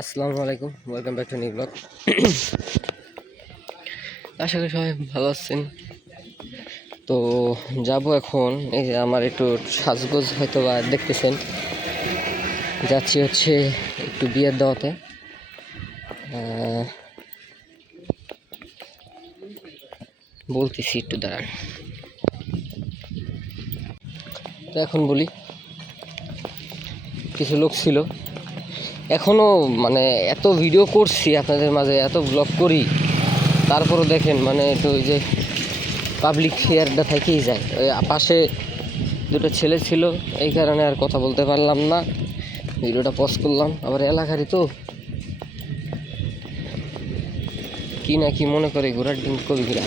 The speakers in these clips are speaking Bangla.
আসসালামু আলাইকুম, welcome back to new blog. আশা করি সবাই ভালো আছেন। তো যাব এখন, এই যে আমার একটু সাজগোজ হয়তো বা দেখতেছেন, যাচ্ছি হচ্ছে একটু বিয়ের দাওয়াতে। বলতেছি একটু দাঁড়ান। তো এখন বলি, কিছু লোক ছিল, এখনও মানে এত ভিডিও করছি আপনাদের মাঝে, এত ব্লগ করি, তারপরও দেখেন মানে একটু ওই যে পাবলিক ফেয়ারটা থেকেই যায়। ওই পাশে দুটো ছেলে ছিল, এই কারণে আর কথা বলতে পারলাম না, ভিডিওটা পজ করলাম। আবার এলাকারই তো কি না কি মনে করে ঘোরার ডিম কবি ঘোরা।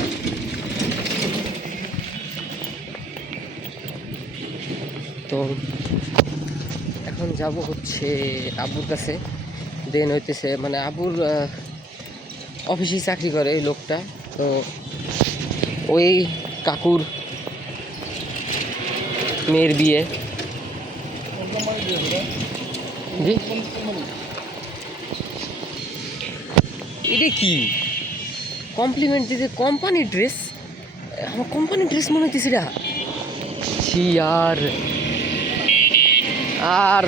তো এখন যাব হচ্ছে আব্বুর কাছে। দেন হইতেছে মানে আব্বুর অফিসে চাকরি করে এই লোকটা। তো ওই কাকুর মেয়ের বিয়ে। জি, এটা কি কমপ্লিমেন্ট দিতে কোম্পানি ড্রেস? আমার কোম্পানি ড্রেস মনে হইতেছি না। ছি, আর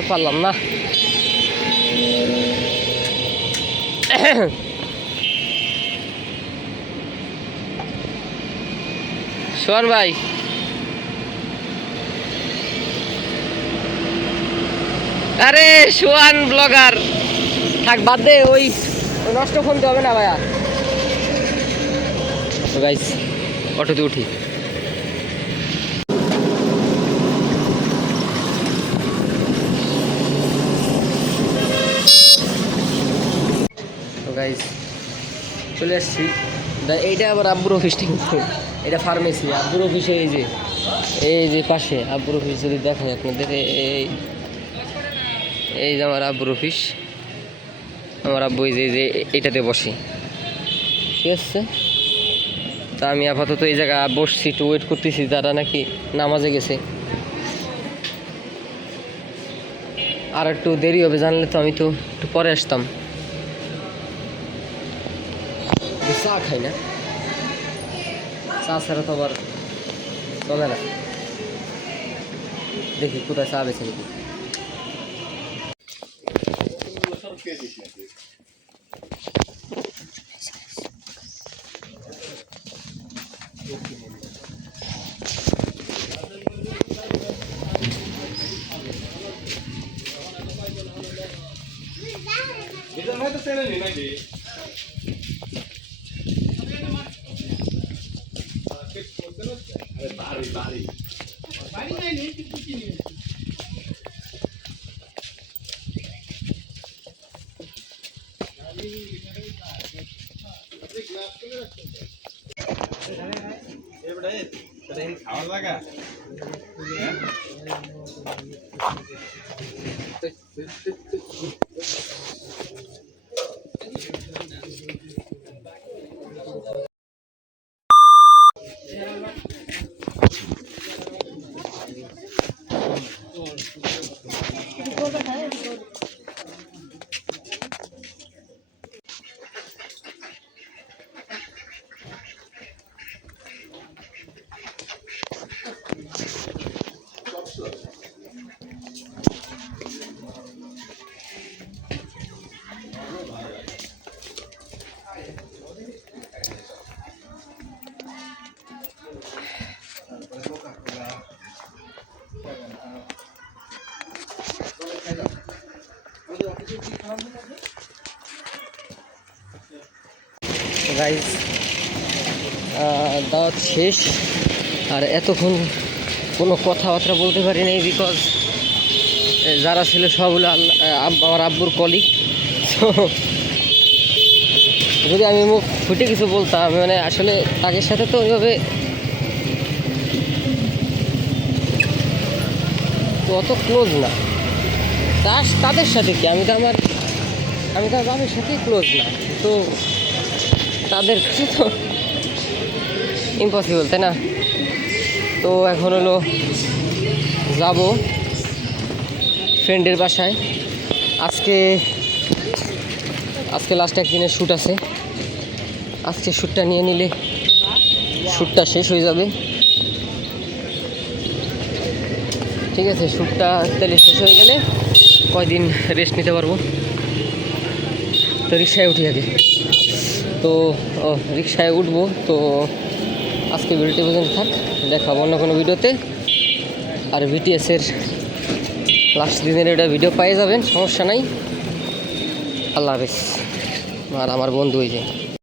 পারলাম না। সোহান ভাই, আরে সোহান ব্লগার, থাক বাদ দে, ওই নষ্ট ফোনতে হবে না ভাইয়া। তো গাইস, অটোতে উঠি। তো গাইস চলে আসছি। এইটা আবার আব্বুর অফিসটা, কিন্তু এটা ফার্মেসি। আব্বুর অফিসে এই যে পাশে আব্বুর অফিস যদি দেখায় আপনাদের, এই যে আমার আব্বুর অফিস। আমার আব্বু এই যে এইটাতে বসে, ঠিক আছে। তা আমি আপাতত এই জায়গায় বসছি, একটু ওয়েট করতেছি, তারা নাকি নামাজে গেছে। আর একটু দেরি হবে, জানলে তো আমি তো একটু পরে আসতাম। চা খাই না, চা ছাড়া তো আবার চলে না। দেখি কোথায় চা বেছে নাকি। খাওয়ার লাগা গাইস, দাওয়াত শেষ, আর এতক্ষণ কোনো কথাবার্তা বলতে পারি নাই, বিকজ যারা ছিল সব হলো আমার আব্বুর কলিগ। তো যদি আমি মুখ ফুটে কিছু বলতাম, মানে আসলে তাদের সাথে তো ওইভাবে তো অত ক্লোজ না। তাদের সাথে কি, আমি তো বাবার সাথে ক্লোজ না, তো তাদের কাছে তো ইম্পসিবল, তাই না? তো এখন হলো যাব ফ্রেন্ডের বাসায়। আজকে আজকে লাস্ট একদিনের শ্যুট আছে, আজকে শ্যুটটা নিয়ে নিলে শ্যুটটা শেষ হয়ে যাবে। ঠিক আছে, শ্যুটটা তাহলে শেষ হয়ে গেলে কয়দিন রেস্ট নিতে পারবো। তো রিক্সায় উঠি আগে, তো রিক্সায় উঠবো। তো আজকে ভিডিওটি পর্যন্ত থাক, দেখাবো অন্য কোনো ভিডিওতে। আর বিটিএসের লাস্ট দিনের এটা ভিডিও পেয়ে যাবেন, সমস্যা নাই। আল্লাহ হাফেজ। আর আমার বন্ধু এই যে